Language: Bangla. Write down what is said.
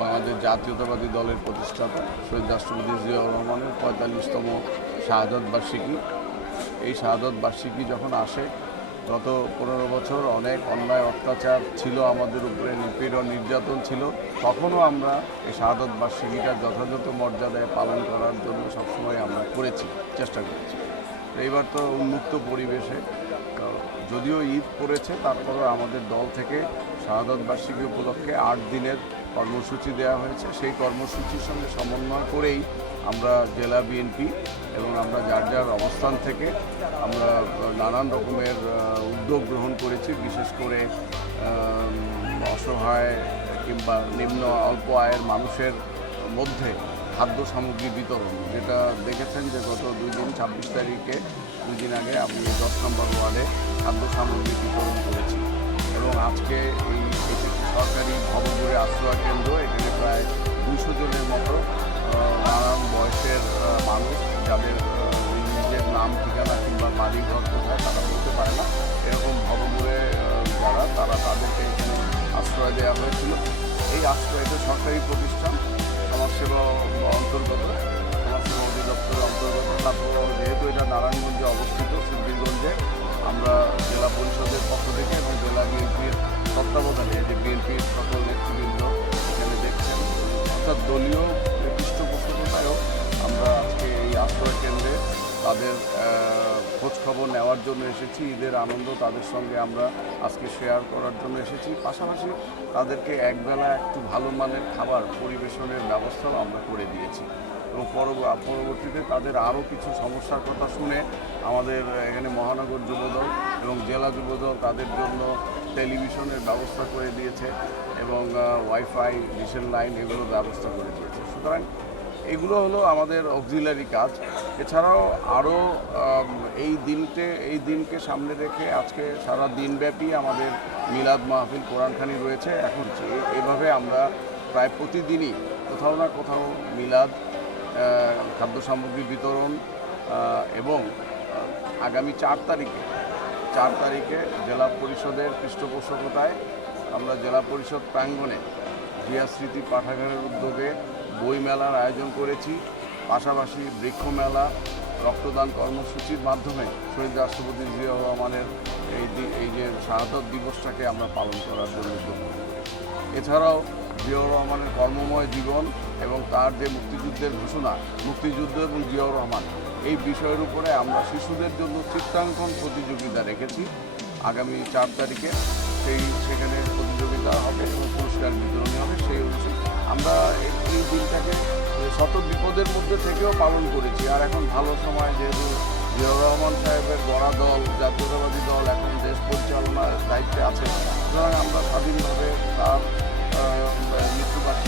বাংলাদেশ জাতীয়তাবাদী দলের প্রতিষ্ঠাতা শহীদ রাষ্ট্রপতি জিয়াউর রহমানের ৪৫তম শাহাদত বার্ষিকী। এই শাহাদত বার্ষিকী যখন আসে, গত ১৫ বছর অনেক অন্যায় অত্যাচার ছিল আমাদের উপরে, নিপীড়ন নির্যাতন ছিল, তখনও আমরা এই শাহাদত বার্ষিকীটা যথাযথ মর্যাদায় পালন করার জন্য সবসময় আমরা চেষ্টা করেছি। এইবার তো উন্মুক্ত পরিবেশে, যদিও ঈদ পড়েছে, তারপরেও আমাদের দল থেকে শাহাদত বার্ষিকী উপলক্ষে ৮ দিনের কর্মসূচি দেওয়া হয়েছে। সেই কর্মসূচির সঙ্গে সমন্বয় করেই আমরা জেলা বিএনপি এবং আমরা যার যার অবস্থান থেকে আমরা নানান রকমের উদ্যোগ গ্রহণ করেছি। বিশেষ করে অসহায় কিংবা নিম্ন অল্প আয়ের মানুষের মধ্যে খাদ্য সামগ্রী বিতরণ, যেটা দেখেছেন যে গত 2 দিন 26 তারিখে 2 দিন আগে আমি 10 নম্বর ওয়ার্ডে খাদ্য সামগ্রী বিতরণ করেছি। এবং আজকে এই সরকারি ভবঘুরে আশ্রয় কেন্দ্র, এখানে প্রায় 200 জনের মতো নানান বয়সের মানুষ, যাদের নিজের নাম ঠিকানা কিংবা বাড়ি ঘর কোথায় তারা বলতে পারে না, এরকম ভবঘুরে তারা তাদেরকে এখানে আশ্রয় দেওয়া হয়েছিল। এই আশ্রয়, এটা সরকারি প্রতিষ্ঠান, সমাজসেবা অন্তর্গত, সমাজসেবা অধিদপ্তরের অন্তর্গত। তারপর যেহেতু এটা নারায়ণগঞ্জে অবস্থিত, সিদ্ধিরগঞ্জে, আমরা জেলা পরিষদের পক্ষ থেকে এবং জেলা বিএনপির তত্ত্বাবধানে, যে বিএনপির সকল নেতৃবৃন্দ এখানে দেখছেন, অর্থাৎ দলীয় পৃষ্ঠপোষকতায়ও আমরা আজকে এই আশ্রয় কেন্দ্রে তাদের খোঁজখবর নেওয়ার জন্য এসেছি। ঈদের আনন্দ তাদের সঙ্গে আমরা আজকে শেয়ার করার জন্য এসেছি। পাশাপাশি তাদেরকে একবেলা একটু ভালো মানের খাবার পরিবেশনের ব্যবস্থাও আমরা করে দিয়েছি। এবং পরবর্তীতে তাদের আরও কিছু সমস্যার কথা শুনে আমাদের এখানে মহানগর যুবদল এবং জেলা যুবদল তাদের জন্য টেলিভিশনের ব্যবস্থা করে দিয়েছে এবং ওয়াইফাই, ডিশেল লাইন, এগুলোর ব্যবস্থা করে দিয়েছে। সুতরাং এগুলো হলো আমাদের অক্সিলারি কাজ। এছাড়াও আরও এই দিনকে সামনে রেখে আজকে সারা দিনব্যাপী আমাদের মিলাদ মাহফিল, কোরআনখানি রয়েছে। এখন এইভাবে আমরা প্রায় প্রতিদিনই কোথাও না কোথাও মিলাদ, খাদ্য সামগ্রী বিতরণ এবং আগামী 4 তারিখে জেলা পরিষদের পৃষ্ঠপোষকতায় আমরা জেলা পরিষদ প্রাঙ্গণে জিয়া স্মৃতি পাঠাগারের উদ্যোগে বই মেলার আয়োজন করেছি। পাশাপাশি বৃক্ষ মেলা, রক্তদান কর্মসূচির মাধ্যমে শহীদ রাষ্ট্রপতি জিয়াউর রহমানের এই যে শাহাদত দিবসটাকে আমরা পালন করার জন্য উদ্যোগ করি। এছাড়াও জিয়াউর রহমানের কর্মময় জীবন এবং তার যে মুক্তিযুদ্ধের ঘোষণা, মুক্তিযুদ্ধ এবং জিয়াউর রহমান, এই বিষয়ের উপরে আমরা শিশুদের জন্য চিত্রাঙ্কন প্রতিযোগিতা রেখেছি। আগামী 4 তারিখে সেখানে প্রতিযোগিতা হবে এবং পুরস্কার বিতরণী হবে। সেই অনুযায়ী আমরা এই দিনটাকে শত বিপদের মধ্যে থেকেও পালন করেছি। আর এখন ভালো সময়, যেহেতু জিয়াউর রহমান সাহেবের গড়া দল, জাতীয়তাবাদী দল এখন দেশ পরিচালনার দায়িত্বে আছে, সুতরাং আমরা স্বাধীনভাবে তার মৃত্যুবার্ষিকী